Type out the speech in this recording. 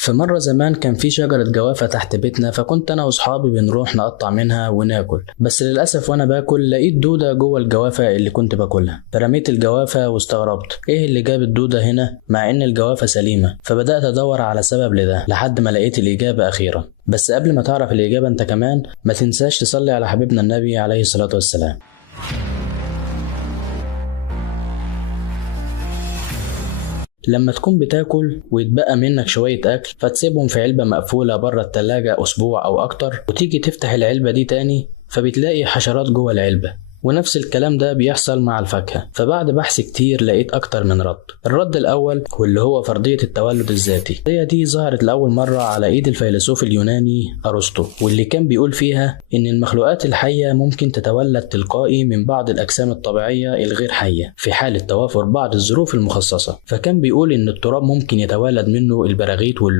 في مرة زمان كان في شجرة جوافة تحت بيتنا، فكنت أنا وأصحابي بنروح نقطع منها وناكل. بس للأسف وأنا باكل لقيت دودة جوه الجوافة اللي كنت باكلها، فرميت الجوافة واستغربت إيه اللي جاب الدودة هنا مع إن الجوافة سليمة. فبدأت أدور على سبب لده لحد ما لقيت الإجابة أخيرا. بس قبل ما تعرف الإجابة أنت كمان ما تنساش تصلي على حبيبنا النبي عليه الصلاة والسلام. لما تكون بتاكل ويتبقى منك شوية أكل فتسيبهم في علبة مقفولة بره التلاجة أسبوع أو أكتر، وتيجي تفتح العلبة دي تاني فبتلاقي حشرات جوه العلبة. ونفس الكلام ده بيحصل مع الفاكهة. فبعد بحث كتير لقيت أكتر من رد. الرد الأول واللي هو فرضية التولد الذاتي، هي دي ظهرت لأول مرة على إيد الفيلسوف اليوناني أرسطو، واللي كان بيقول فيها إن المخلوقات الحية ممكن تتولد تلقائي من بعض الأجسام الطبيعية الغير حية في حالة توافر بعض الظروف المخصصة. فكان بيقول إن التراب ممكن يتولد منه البراغيث